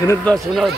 Sunod ba? Sunod.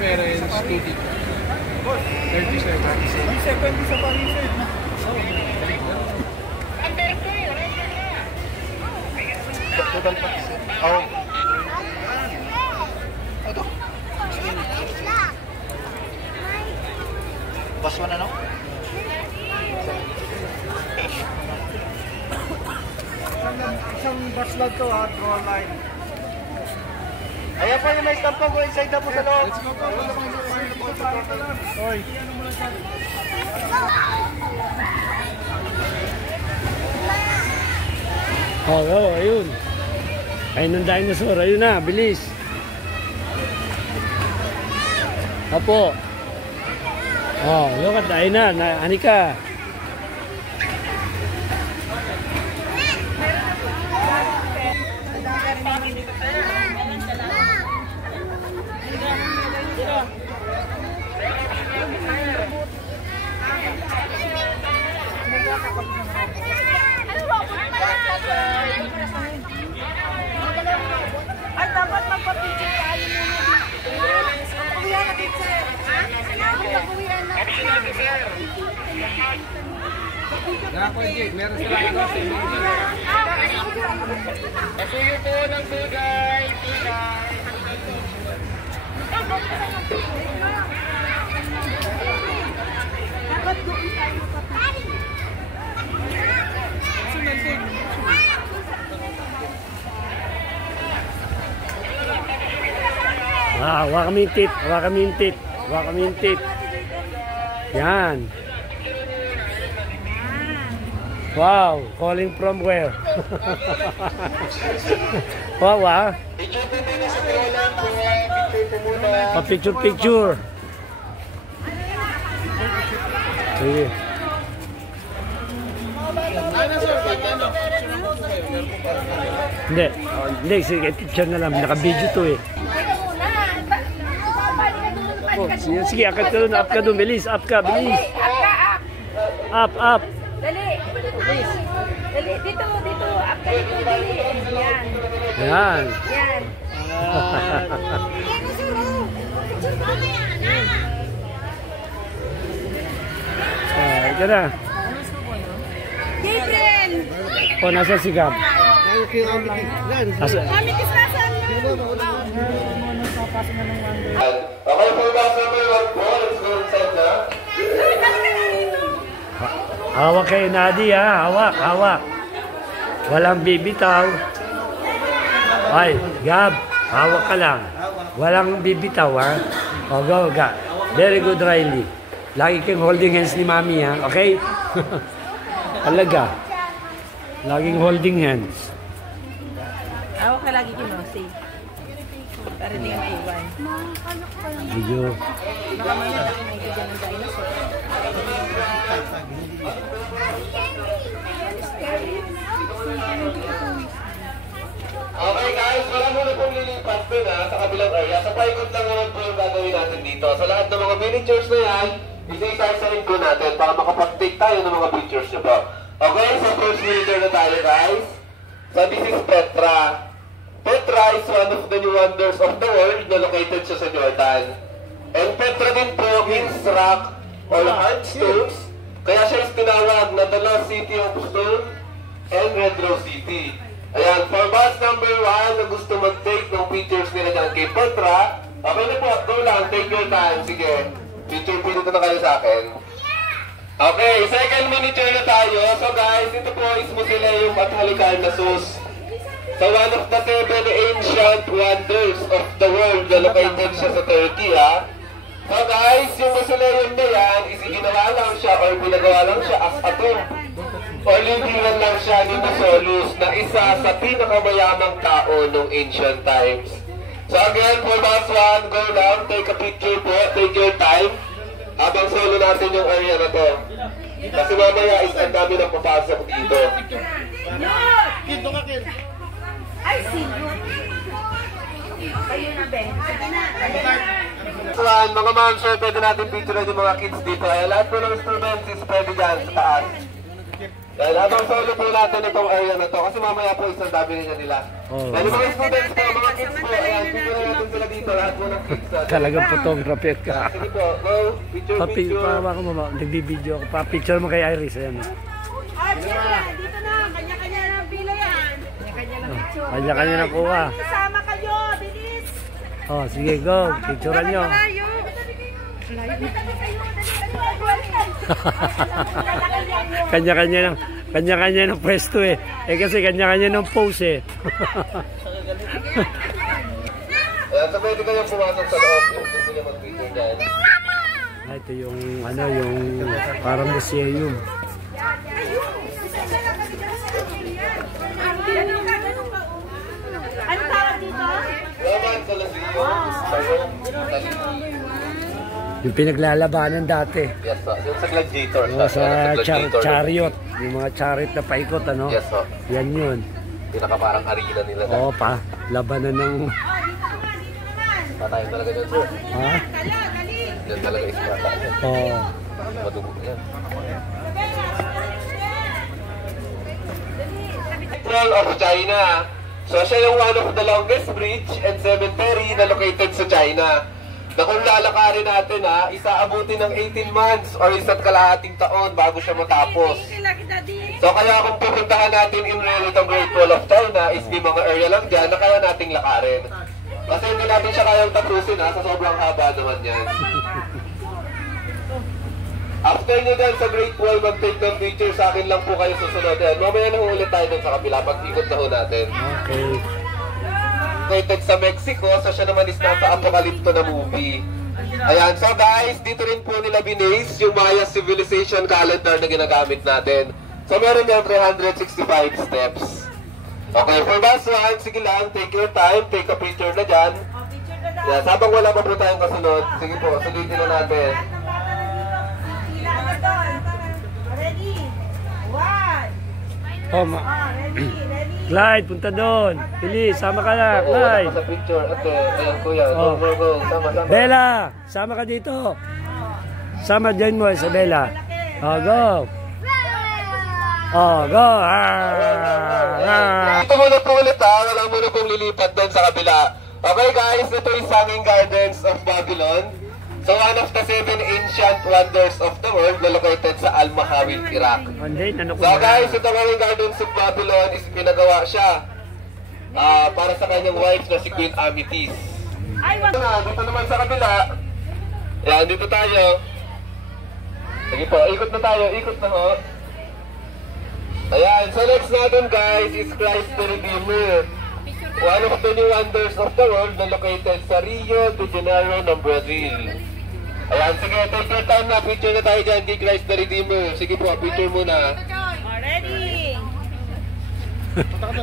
Parents, 2D. 37. 70 sa Paris. Total Paris. Oh. Ito. Bas mo na, no? Isang bus lang to, ha? Draw line. Ayan pa yung may stampa ko inside na po sa loob. Let's go po. Hoy. Oh, ayun. Ayun ang dinosaur. Ayun na, bilis. Apo. Oh, look at, ayun na. Anika. Ay, dapat magpa-picture tayo muna. Pag-uwihan na picture. Pag-uwihan na. Nakapag-jig, meron silang ano sa imagine. Pasuyo po ng tugay. Dapat doon tayo magpa-picture. Hawa kami yung tit. Hawa kami yung tit. Hawa kami yung tit. Yan. Wow. Calling from where? Wow, ah. Pa-picture. Sige. Hindi. Sige, picture na lang. Naka-video to eh. Sige, up ka doon, bilis, up ka, bilis. Up. Dali. Dali, dito, up ka dito, dali. Yan. Yan. Ika na. Gabriel! O, nasa si Gab? Mami, kisnasan mo! Okay po ba sa mga po? Let's go inside na. Hawak kayo, Nadi, ha? Hawak. Walang bibitaw. Ay, Gab, hawak ka lang. Walang bibitaw, ha? O, go. Very good, Riley. Lagi kang holding hands ni Mami, ha? Okay? Talaga. Laging holding hands. Hawak ka lagi kinosi. Para hindi ka maiwan. Video. Baka may nalaki na ito dyan ng dinosaur. Okay guys, wala muna pong lilipat dun ha, sa kabilang area. Sa paikot lang naman po yung gagawin natin dito. Sa lahat ng mga miniatures na yan, isa-isahin ko natin para makapag-take tayo ng mga pictures nyo po. Okay, so first visitor na tayo guys. So this is Petra. Petra is one of the new wonders of the world na located siya sa Jordan. And Petra din po means rock or hard stones. Kaya siya is tinawag na the lost city of stone and Red Rose City. Ayan, for bus number 1 na gusto mag-take ng pictures nila dyan kay Petra, okay na po, go lang, take your time, sige. Picture na kayo sa akin. Okay, second miniature na tayo. So guys, ito po is Mausoleum at Halicarnassus. So one of the 7 ancient wonders of the world na located siya sa Turkey, ha. So guys, yung mausoleum na yan, is ginawa lang siya or pinagawa lang siya as a tomb. O libiran lang siya ni Mausolus na isa sa pinakamayamang tao noong ancient times. So again, for bus 1, go lang, take a picture po, take your time. Habang solo natin yung area na to. Kasi mamaya is ang dami nang papasok dito. Kid, doon ka, Kid. Ay, sino? Kayo na, Ben. Sige na. So mga ma'am, sure, pwede natin picture yung mga kids dito. Ay, lahat po ng students is pwede dyan sa taas. Dahil habang solo po natin itong area na to, kasi mamaya po isang dami nila. Dahil mga students po, mga kids po, ayan, picture natin sila dito, lahat po ng kids. Talagang photographer ka. Sige po, go, picture. Ako mama, nagbibideo ako. Pa-picture mo kay Iris, ayan. Ah, siyempre, dito na. Kanya-kanya ng pila yan. Kanya-kanya ng picture. Kanya-kanya na kuha. Kasama kayo, bilis. Oh, sige, go. Picturean nyo. Malayo. Dali kayo. Kanya-kanya ng pwesto eh. Eh kasi kanya-kanya ng pose eh. So pwede kayong pumasok sa loob kung gusto nyo mag-picture dyan. Ito yung ano, yung parang museum. Ano tawag dito? Roman Coliseum. Yung pinaglalabanan dati. Yes, so. Yung sa gladiator. Oh, sa chariot. Yung mga chariot na paikot, ano? Yes, so. Yan yun. Pinaka parang arena nila. Oo, pa. Labanan ng... Patayin talaga dyan, sir. Ha? Yan talaga is patayin. Oo. Madugo yan. Wall of China. So siya yung one of the longest bridge and cemetery na located sa China. Na kung lalakarin natin ha, isaabutin ng 18 months or isa't kalahating taon bago siya matapos. So kaya kung pupuntahan natin in real itong Great Wall of China is may mga area lang dyan na kaya nating lakarin. Kasi hindi natin siya kayang tapusin ha, sa sobrang haba naman yan. After nyo dyan sa Great Wall, mag-take ng picture sa akin lang po kayo susunod. Yan, mamaya na ulit tayo dun sa kabila, pag-ikot na ho natin. Okay. Located sa Mexico, so siya naman is nasa Apocalypto na movie. Ayan, so guys, dito rin po nila binase yung Maya Civilization calendar na ginagamit natin. So meron yan 365 steps. Okay, for bus 1, sige lang, take your time, take a picture na dyan. Yan, habang wala pa po tayong kasunod, sige po, sulitin na natin. Ready? One. Oh, Ready? Clyde, punta doon. Bilis, sama ka na, Oo, wala Clyde. pa sa picture. Ate, ayan kuya, Oh. go, sama. Bella, sama ka dito. Sama dyan mo sa Bella. Oh, go. Oh, go. Ito muna po ulit ha, wala muna pong lilipat doon sa kabila. Okay guys, ito yung Hanging Gardens of Babylon. So one of the 7 ancient wonders of the world na located sa Al-Mahawil, Iraq. Monday, ano ko So guys, ito Hanging Gardens of Babylon is pinagawa siya para sa kanyang wife na si Queen Amethyst. Dito naman sa kabila. Yan, dito tayo. Sige po, ikot na tayo, ikot na ho. Ayan, so next natin guys is Christ the Redeemer. One of the new wonders of the world na located sa Rio de Janeiro ng Brazil. Ayan, sige, take your time na, picture na tayo dyan kay Christ the Redeemer. Sige po, picture muna. Ready?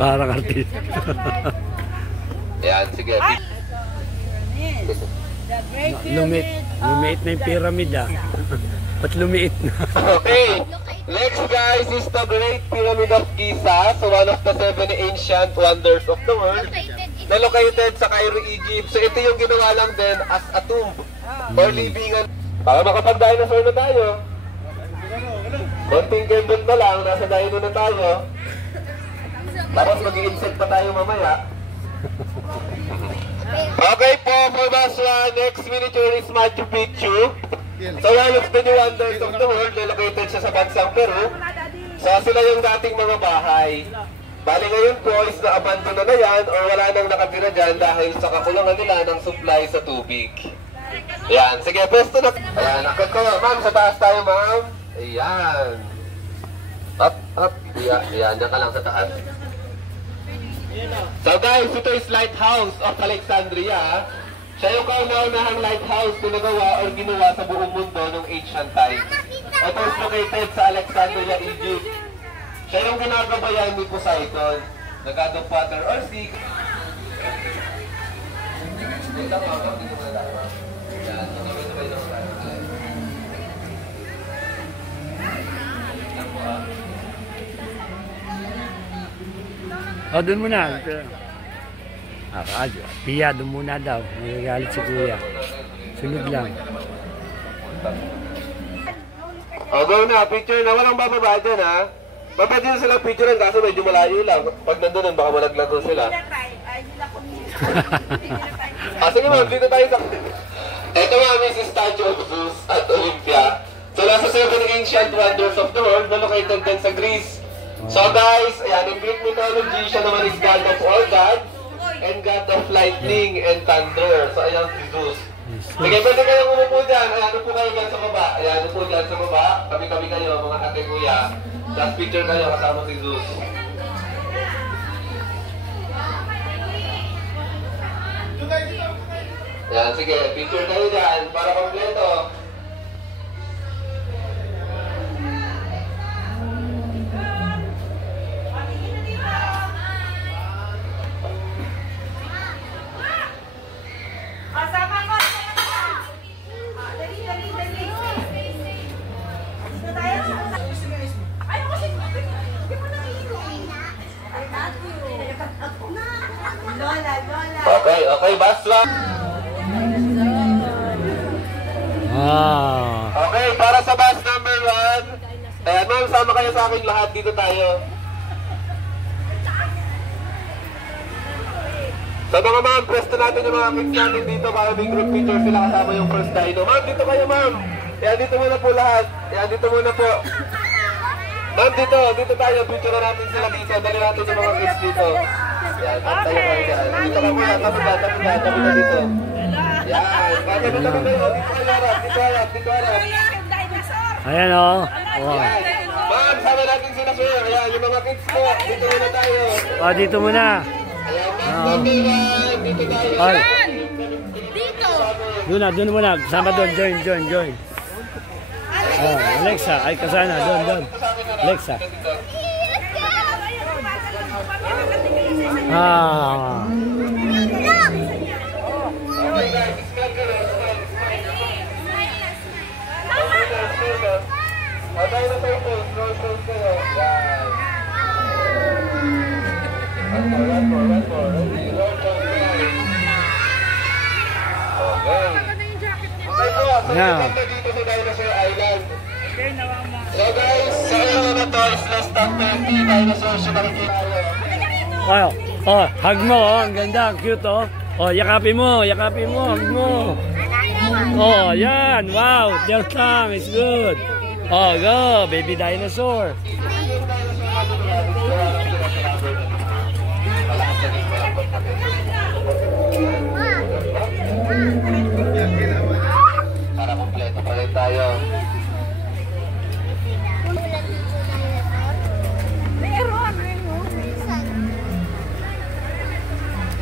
Parang artista. Ayan, sige. Lumiit na yung pyramid ah. Ba't lumiit na? Okay, next guys is the Great Pyramid of Giza. So one of the 7 ancient wonders of the world na located sa Cairo, Egypt. So ito yung ginawa lang din as a tomb or libingan. Para makapag-dinosaur na tayo. Konting kembot na lang, nasa dino na tayo. Tapos mag-i-insect pa tayo mamaya. Okay po, for Bus 1, next miniature is Machu Picchu. So one of the new wonders of the world, located siya sa bansang Peru. So sila yung dating mga bahay. Bali ngayon po is na-abandon na yan or wala nang nakatira dyan dahil sa kakulangan nila ng supply sa tubig. Ayan, sige, pwesto na. Ayan, akit ko. Ma'am, sa taas tayo, ma'am. Ayan. Up. Ayan, yan ka lang sa taas. So guys, ito is Lighthouse of Alexandria. Siya yung kauna-unahang lighthouse na nagawa or ginawa sa buong mundo ng ancient times. Ito is located sa Alexandria, Egypt. Siya yung ginagabayan ni Poseidon, the god of water or sea. O, doon muna. Pia, doon muna daw. Nagagalit si kuya. Sunod lang. O, go na. Picture na. Walang bababa dyan, ha? Bababa dyan sila picture kaso medyo malayo lang. Pag nandoon, baka malaglag sila. Sige, ma'am. Dito tayo sa... Ito, ma'am, is Statue of Zeus at Olympia. So, nasa 7 ancient wonders of the world na located din sa Greece. So, guys, ayan, in Greek mythology, siya naman is god of all gods and god of lightning and thunder. So, ayan si Zeus. Sige, pwede kayong umupo dyan. Ayan, upo kayo dyan sa baba. Ayan, upo dyan sa baba. Kami-kami kayo, mga ate kuya. Last picture kayo kasama si Zeus. Ayan, sige, picture kayo dyan para kompleto. Okay, Basla. Okay, para sa bus number 1. Ayan, ma'am, sama kayo sa akin lahat. Dito tayo. So mga ma'am, presto natin yung mga kids natin dito para may group picture sila kasama yung first dino. Ma'am, dito kayo, ma'am. Ayan, dito muna po lahat. Ayan, dito muna po. Ma'am, dito tayo. Picture na natin sila dito. Dali natin yung mga kids dito. Yan, tayo kayo dyan. Dito ka muna, tabi na dito. Yan, tabi na kayo. Dito harap. Ayan o. Yan. Ma'am, sama natin sila sir. Ayan, yung mga kids po. Dito muna tayo. O, dito muna. Ayan, ma'am, dito tayo. Ay. Dito. Doon muna. Sama doon. Join. Oh, Alexa. Ay, kasana. Doon. Alexa. Dito sa Dinosaur Island. So guys, sa iyo na to is less than 20 dinosaurs yung nakikita nyo. Hug mo, ang ganda, ang cute, yakapin mo, hug mo. Yan, wow, your tongue is good. Go, baby dinosaur. Para kompleto pa rin tayo.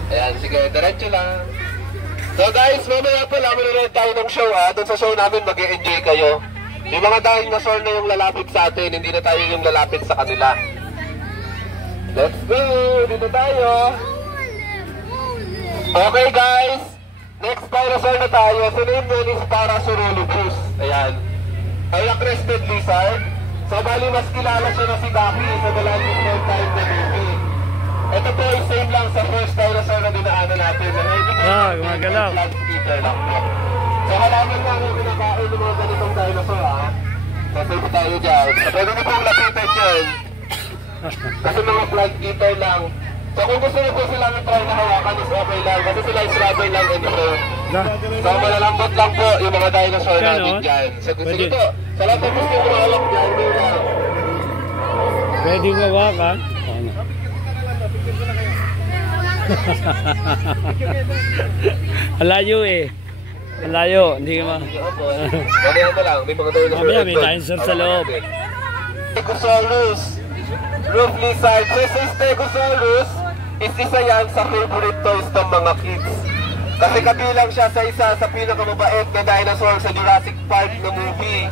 Ayan, sige, diretso lang. So guys, mamaya pala, manonood tayo ng show ha. Doon sa show namin, mag-e-enjoy kayo. Yung mga dinosaur na yung lalapit sa atin, hindi na tayo yung lalapit sa kanila. Let's go! Dito tayo. Okay guys, next dinosaur na tayo. So name nun is Parasaurolophus. Ayan. Ay, a crested lizard. So bali, mas kilala siya na si Daki sa The Landing Time na movie. Ito po ay same lang sa first dinosaur na dinaanan natin. Gumagalaw. So wala malaman namin kinakain ng mga ganitong dinosaur, ha? Sasabi tayo dyan. So, pwede na pong lapitan dyan. Kasi mga flag eater lang. So kung gusto niyo po silang try na hawakan is okay lang. Kasi sila is rubber lang and so. So malalambot lang po yung mga dinosaur natin dyan. So sige po. Sa lahat ng gusto yung mahawak dyan, may lang. Pwede hawakan. Alayo eh. Alayo. Hindi ka ma... Mamaya mo lang. May mga dinosaur. Mamaya may dinosaur sa loob. Stegosaurus. Roof lizard. So si Stegosaurus is isa yan sa favorite toys ng mga kids. Kasi kabilang siya sa isa sa pinakamabait na dinosaur sa Jurassic Park na movie.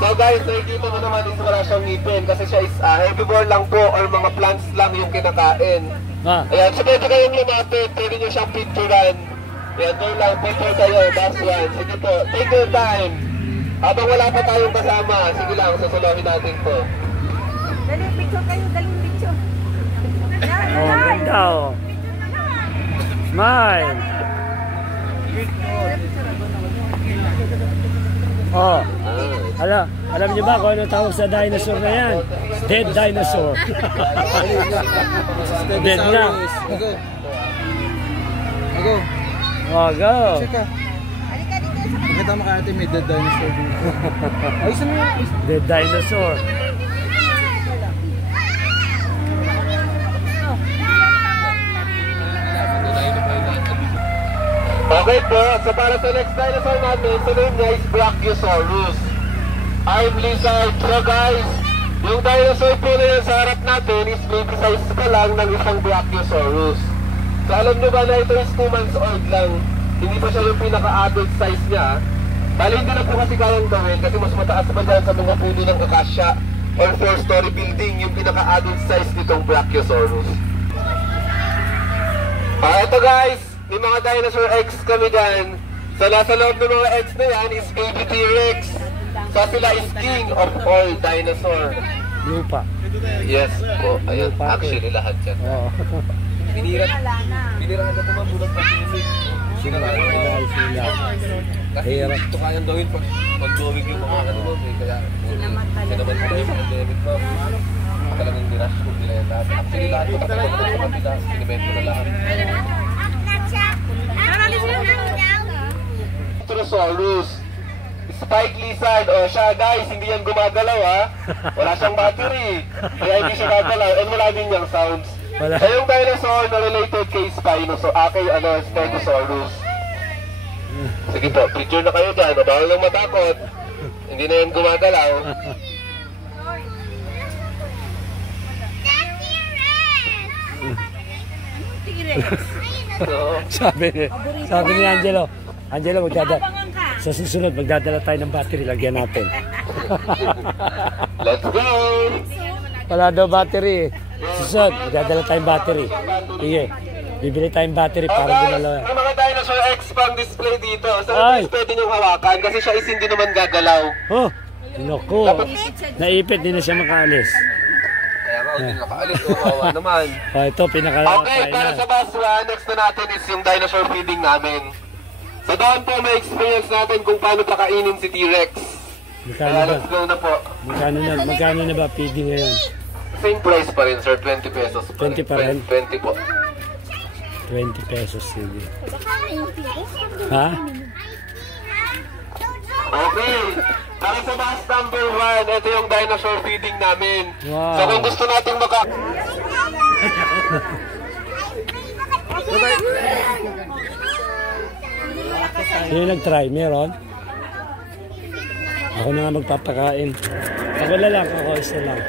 So guys, nakikita mo naman is wala siyang ngipin kasi siya is herbivore lang po or mga plants lang yung kinakain. Ayan, so pwede kayong lumapit, pwede nyo siyang picturean. Ayan, doon lang, picture kayo, that's one. Sige po, take your time. Habang wala pa tayong kasama, sige lang, sasulahin natin po. Dali, picture kayo, daling picture. Oh, ganda oh. Smile. Oh. Alam niyo ba kung ano tawag sa dinosaur na yan? Dead dinosaur. Dead na. Go. Oh, go. Check ka. Nakita mo kaya may dead dinosaur dito. Ayusin mo yun. Dead dinosaur. Okay po, so para sa next dinosaur natin, sa name niya is Brachiosaurus. I'm lizard. So guys, yung dinosaur po na yan sa harap natin is baby size pa lang ng isang Brachiosaurus. So alam nyo ba na ito is 2 months old lang. Hindi pa siya yung pinaka-adult size niya. Bali hindi na po kasi kayang gawin kasi mas mataas pa dyan sa mga puno ng akasya or 4-story building yung pinaka-adult size nitong Brachiosaurus. Ito guys, may mga dinosaur eggs kami dyan. So nasa loob ng mga eggs na yan is baby T-Rex. So sila is king of all dinosaur. Lupa. Yes po, ayun, Lupa, actually lahat yan. Oh. Binira na tumambulot pa Sila. kasi ito kayang gawin pag-dowing yung mga ano mo, kaya sinaman ko yung pandemic mo. Talagang dinash ko nila yan lahat. Actually lahat ko talaga sa kapila, sinimento na lahat. Stegosaurus, spike lizard, o siya guys, hindi yan gumagalaw ha. Wala siyang battery, kaya hindi siya gagalaw, and wala din niyang sounds. Wala. So yung dinosaur na related kay kay Stegosaurus. Sige po, picture na kayo dyan, bawal lang matakot. Hindi na yan gumagalaw. Sabi ni Angelo, sa susunod magdadala tayo ng battery, lagyan natin. Let's go! Wala daw battery. Susunod, magdadala tayong battery. Sige, bibili tayong battery para gumalaw. May mga dinosaur X pang display dito. So Ay! pwede nyo hawakan kasi siya is hindi naman gagalaw. Oh, naku. Naipit, din na siya makaalis. Kaya nga, hindi nakaalis. Kawawa naman. Oh, ito, Okay, para sa pinaka-final. Basra, next na natin is yung dinosaur feeding namin. So doon po may experience natin kung paano pakainin si T-Rex. Magkano Kaya ba? let's go na po. Magkano na ba feeding ngayon? Same price pa rin sir, 20 pesos. 20 pa rin? 20 po. 20 pesos, sige. Ha? Okay. Para sa batch number 1, ito yung dinosaur feeding namin. Wow. So kung gusto natin Sino nag-try? Meron? Ako na nga magpapakain. Ako na lang, ako isa lang.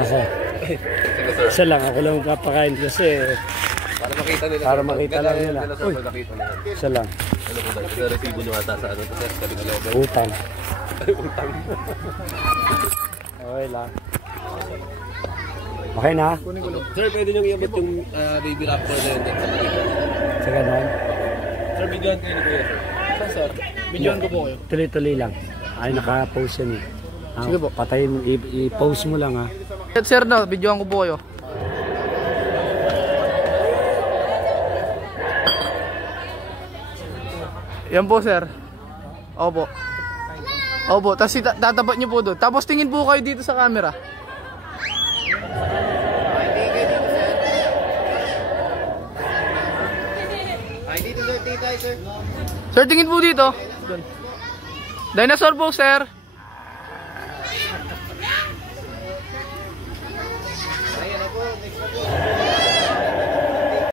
Ako. Sige sir. Isa lang, ako lang magpapakain kasi Para makita nila. Para makita lang nila. Uy. Nakita nila. isa lang. Ano po ba? Resibo nyo ata sa ano? Sa kabilang level. Utang. Utang. Okay lang. Okay na? Sir, pwede nyo iabot yung baby raptor na yun. Sa ganon? Sir, bigyan kayo ni Kuya. Sir, bigyan ko po kayo. Tuloy-tuloy lang. Ay, naka-post yan eh. Sige po. Patayin mo, i-post mo lang ha. Sir, no, videoan ko po kayo. Yan po, sir. Opo. Opo, tapos tatapat niyo po doon. Tapos tingin po kayo dito sa camera. Sir, tingin po dito. Doon. Dinosaur po, sir. Ayan na po, next na po.